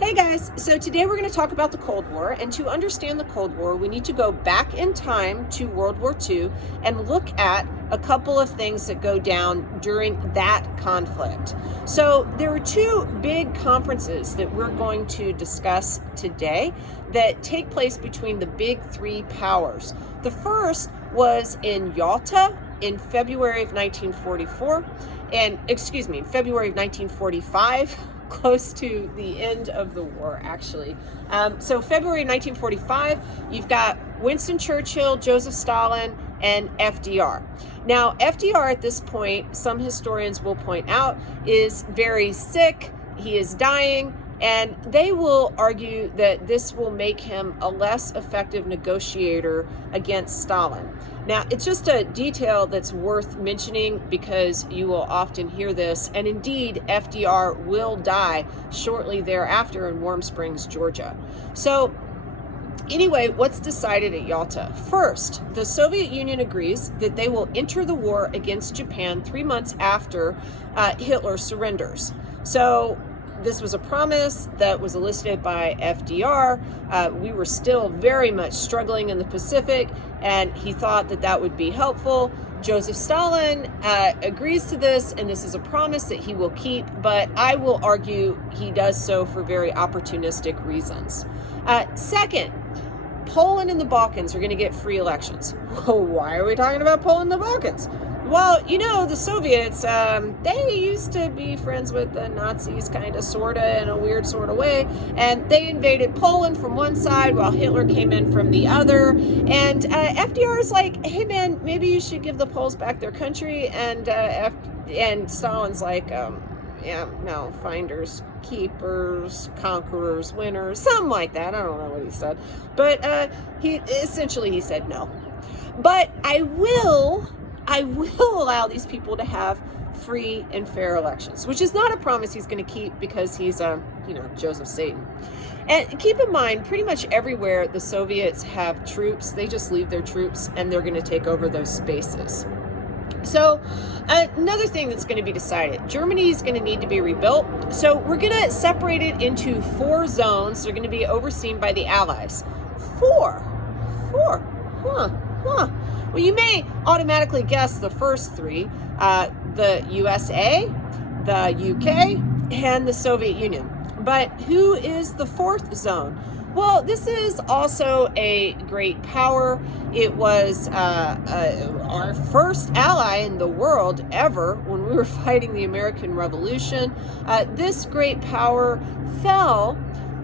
Hey guys, so today we're going to talk about the Cold War, and to understand the Cold War, we need to go back in time to World War II and look at a couple of things that go down during that conflict. So there were two big conferences that we're going to discuss today that take place between the big three powers. The first was in Yalta in February of 1944, February of 1945. Close to the end of the war, actually. So February 1945, you've got Winston Churchill, Joseph Stalin, and FDR. Now, FDR at this point, some historians will point out, is very sick. He is dying. And they will argue that this will make him a less effective negotiator against Stalin. Now, it's just a detail that's worth mentioning because you will often hear this. And indeed, FDR will die shortly thereafter in Warm Springs, Georgia. So anyway, what's decided at Yalta? First, the Soviet Union agrees that they will enter the war against Japan 3 months after Hitler surrenders. So this was a promise that was elicited by FDR. We were still very much struggling in the Pacific, and he thought that that would be helpful. Joseph Stalin agrees to this, and this is a promise that he will keep, but I will argue he does so for very opportunistic reasons. Second, Poland and the Balkans are going to get free elections. Well, why are we talking about Poland and the Balkans? Well, you know, the Soviets, they used to be friends with the Nazis, kind of, sort of, in a weird sort of way. And they invaded Poland from one side while Hitler came in from the other. And FDR is like, hey, man, maybe you should give the Poles back their country. And Stalin's like, yeah, no, finders, keepers, conquerors, winners, something like that. I don't know what he said. But he said no. But I will allow these people to have free and fair elections, which is not a promise he's going to keep because he's Joseph Satan. And keep in mind, pretty much everywhere the Soviets have troops, they just leave their troops and they're going to take over those spaces. So another thing that's going to be decided, Germany is going to need to be rebuilt. So we're going to separate it into 4 zones. They're going to be overseen by the Allies. Four, huh. Well, you may automatically guess the first 3, the USA, the UK, and the Soviet Union. But who is the 4th zone? Well, this is also a great power. It was our first ally in the world ever when we were fighting the American Revolution. This great power fell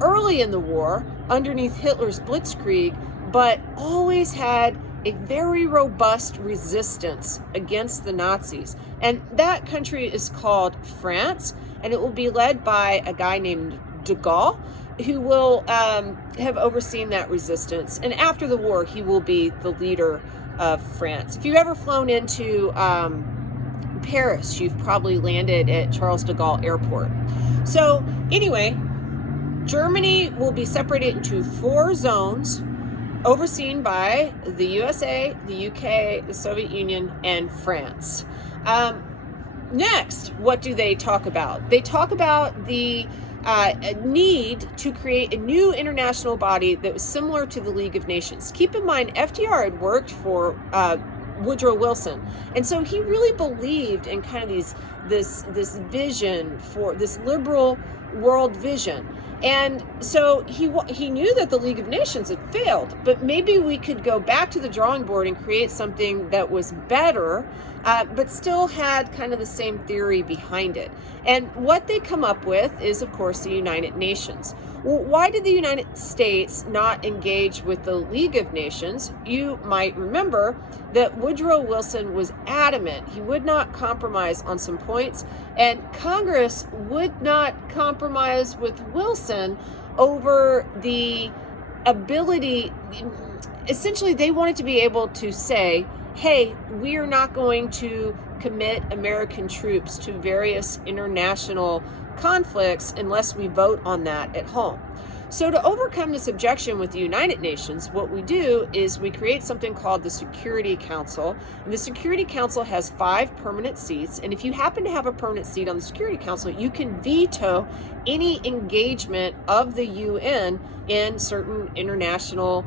early in the war underneath Hitler's blitzkrieg, but always had a very robust resistance against the Nazis. And that country is called France, and it will be led by a guy named de Gaulle, who will have overseen that resistance. And after the war, he will be the leader of France. If you've ever flown into Paris, you've probably landed at Charles de Gaulle Airport. So anyway, Germany will be separated into 4 zones, overseen by the USA, the UK, the Soviet Union, and France. Next, what do they talk about? They talk about the need to create a new international body that was similar to the League of Nations. Keep in mind, FDR had worked for Woodrow Wilson, and so he really believed in kind of this vision for this liberal world vision. And so he knew that the League of Nations had failed, but maybe we could go back to the drawing board and create something that was better, but still had kind of the same theory behind it. And what they come up with is, of course, the United Nations. Well, why did the United States not engage with the League of Nations? You might remember that Woodrow Wilson was adamant. He would not compromise on some points, and Congress would not compromise with Wilson over the ability. Essentially, they wanted to be able to say, hey, we are not going to commit American troops to various international conflicts unless we vote on that at home. So to overcome this objection with the United Nations, what we do is we create something called the Security Council. And the Security Council has 5 permanent seats. And if you happen to have a permanent seat on the Security Council, you can veto any engagement of the UN in certain international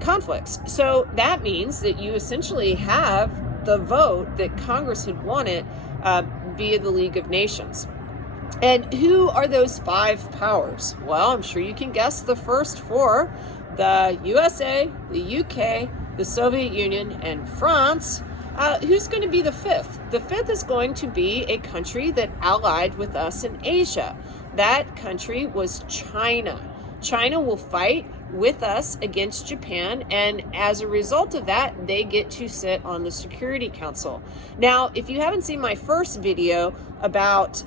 conflicts. So that means that you essentially have the vote that Congress had wanted via the League of Nations. And who are those 5 powers? Well, I'm sure you can guess the first 4: the USA, the UK, the Soviet Union, and France. Who's going to be the 5th? The 5th is going to be a country that allied with us in Asia. That country was China. China will fight with us against Japan, and as a result of that, they get to sit on the Security Council. Now, if you haven't seen my first video about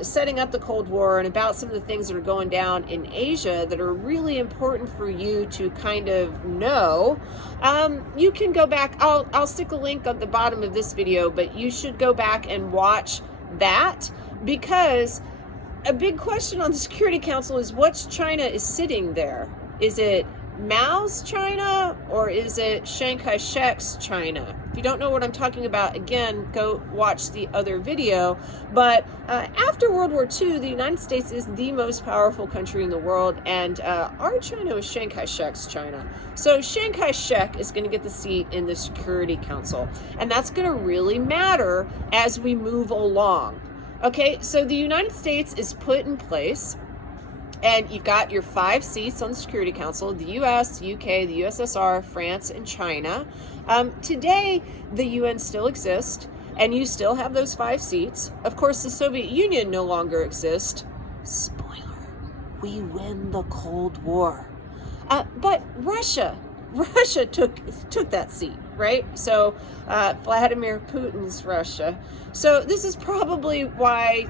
setting up the Cold War and about some of the things that are going down in Asia that are really important for you to kind of know, you can go back. I'll stick a link at the bottom of this video, but you should go back and watch that, because a big question on the Security Council is which China is sitting there. Is it Mao's China or is it Chiang Kai-shek's China? If you don't know what I'm talking about, again, go watch the other video. But after World War II, the United States is the most powerful country in the world, and our China was Chiang Kai-shek's China. So Chiang Kai-shek is going to get the seat in the Security Council, and that's going to really matter as we move along. Okay, so the United States is put in place, and you've got your 5 seats on the Security Council: the US, UK, the USSR, France, and China. Today, the UN still exists, and you still have those 5 seats. Of course, the Soviet Union no longer exists. Spoiler, we win the Cold War. But Russia took that seat, right? So Vladimir Putin's Russia. So this is probably why,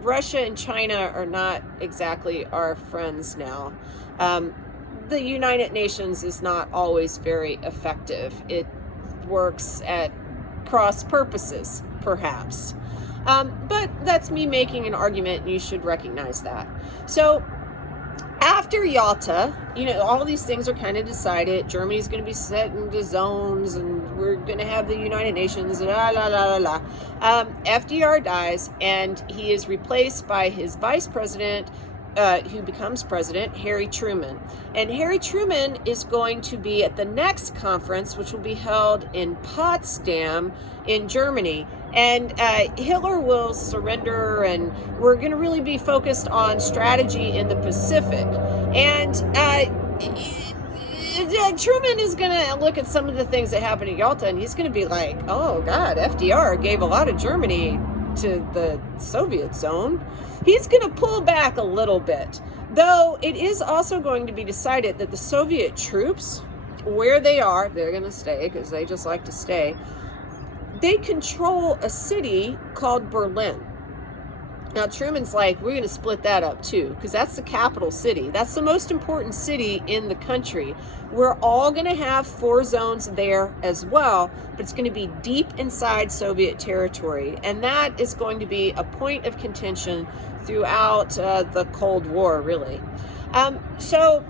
Russia and China are not exactly our friends now. The United Nations is not always very effective. It works at cross purposes, perhaps. But that's me making an argument, and you should recognize that. So after Yalta, all these things are kind of decided. Germany's going to be set into zones, and we're going to have the United Nations, FDR dies, and he is replaced by his vice president, who becomes president, Harry Truman. And Harry Truman is going to be at the next conference, which will be held in Potsdam in Germany. And Hitler will surrender, and we're going to really be focused on strategy in the Pacific. And Truman is going to look at some of the things that happened at Yalta, and he's going to be like, oh, God, FDR gave a lot of Germany to the Soviet zone. He's going to pull back a little bit, though it is also going to be decided that the Soviet troops, where they are, they're going to stay because they just like to stay. They control a city called Berlin. Now, Truman's like, we're going to split that up too, because that's the capital city. That's the most important city in the country. We're all going to have 4 zones there as well, but it's going to be deep inside Soviet territory. And that is going to be a point of contention throughout the Cold War, really. So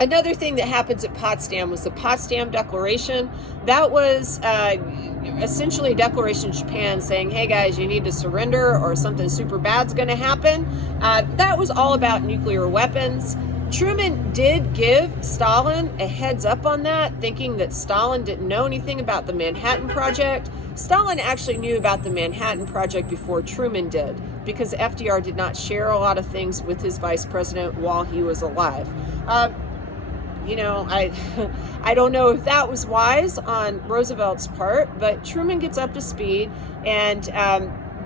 another thing that happens at Potsdam was the Potsdam Declaration. That was essentially a declaration in Japan saying, hey guys, you need to surrender or something super bad's going to happen. That was all about nuclear weapons. Truman did give Stalin a heads up on that, thinking that Stalin didn't know anything about the Manhattan Project. Stalin actually knew about the Manhattan Project before Truman did, because FDR did not share a lot of things with his vice president while he was alive. I don't know if that was wise on Roosevelt's part, but Truman gets up to speed, and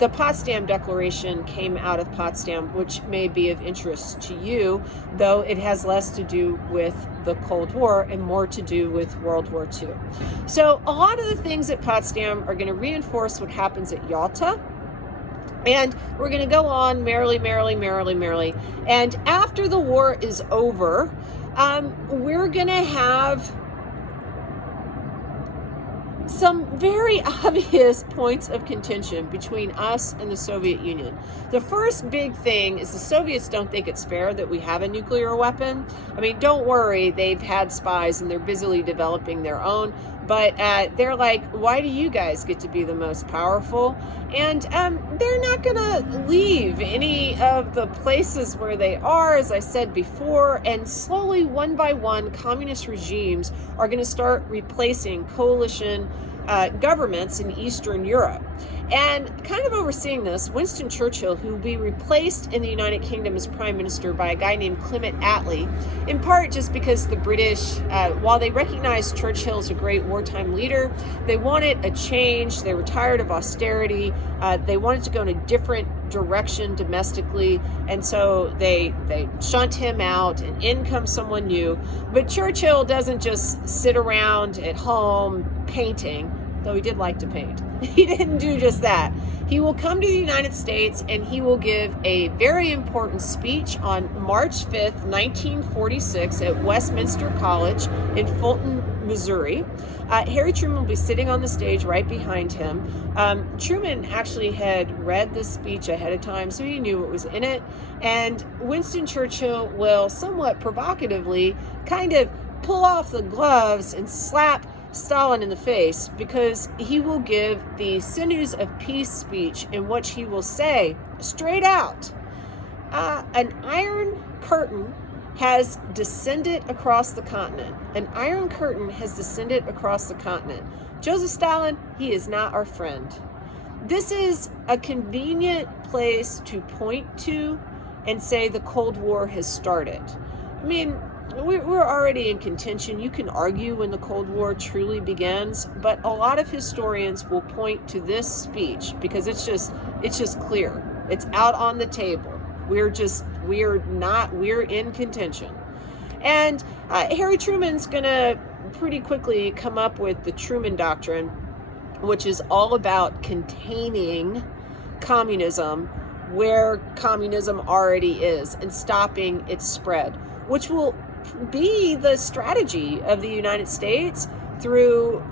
the Potsdam Declaration came out of Potsdam, which may be of interest to you, though it has less to do with the Cold War and more to do with World War II. So a lot of the things at Potsdam are going to reinforce what happens at Yalta. And we're going to go on merrily. And after the war is over, we're going to have some very obvious points of contention between us and the Soviet Union. The first big thing is the Soviets don't think it's fair that we have a nuclear weapon. I mean, don't worry, they've had spies and they're busily developing their own, but they're like, why do you guys get to be the most powerful? And they're not going to leave any of the places where they are, as I said before, and slowly, one by one, communist regimes are going to start replacing coalition governments in Eastern Europe. And kind of overseeing this, Winston Churchill, who will be replaced in the United Kingdom as prime minister by a guy named Clement Attlee, in part just because the British, while they recognized Churchill as a great wartime leader, they wanted a change. They were tired of austerity. They wanted to go in a different direction domestically, and so they shunt him out, and in comes someone new. But Churchill doesn't just sit around at home painting, though he did like to paint. He didn't do just that. He will come to the United States and he will give a very important speech on March 5th, 1946 at Westminster College in Fulton, Missouri. Harry Truman will be sitting on the stage right behind him. Truman actually had read this speech ahead of time, so he knew what was in it. And Winston Churchill will somewhat provocatively kind of pull off the gloves and slap Stalin in the face, because he will give the Sinews of Peace speech in which he will say straight out, an iron curtain has descended across the continent. An iron curtain has descended across the continent. Joseph Stalin, he is not our friend. This is a convenient place to point to and say the Cold War has started. I mean, we're already in contention. You can argue when the Cold War truly begins, but a lot of historians will point to this speech because it's just clear. It's out on the table. We're in contention. And Harry Truman's gonna pretty quickly come up with the Truman Doctrine, which is all about containing communism where communism already is and stopping its spread, which will be the strategy of the United States through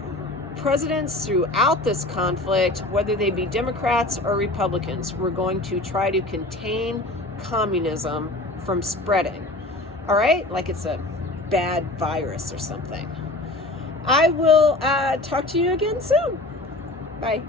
presidents throughout this conflict, whether they be Democrats or Republicans. We're going to try to contain communism from spreading. All right? Like it's a bad virus or something. I will talk to you again soon. Bye.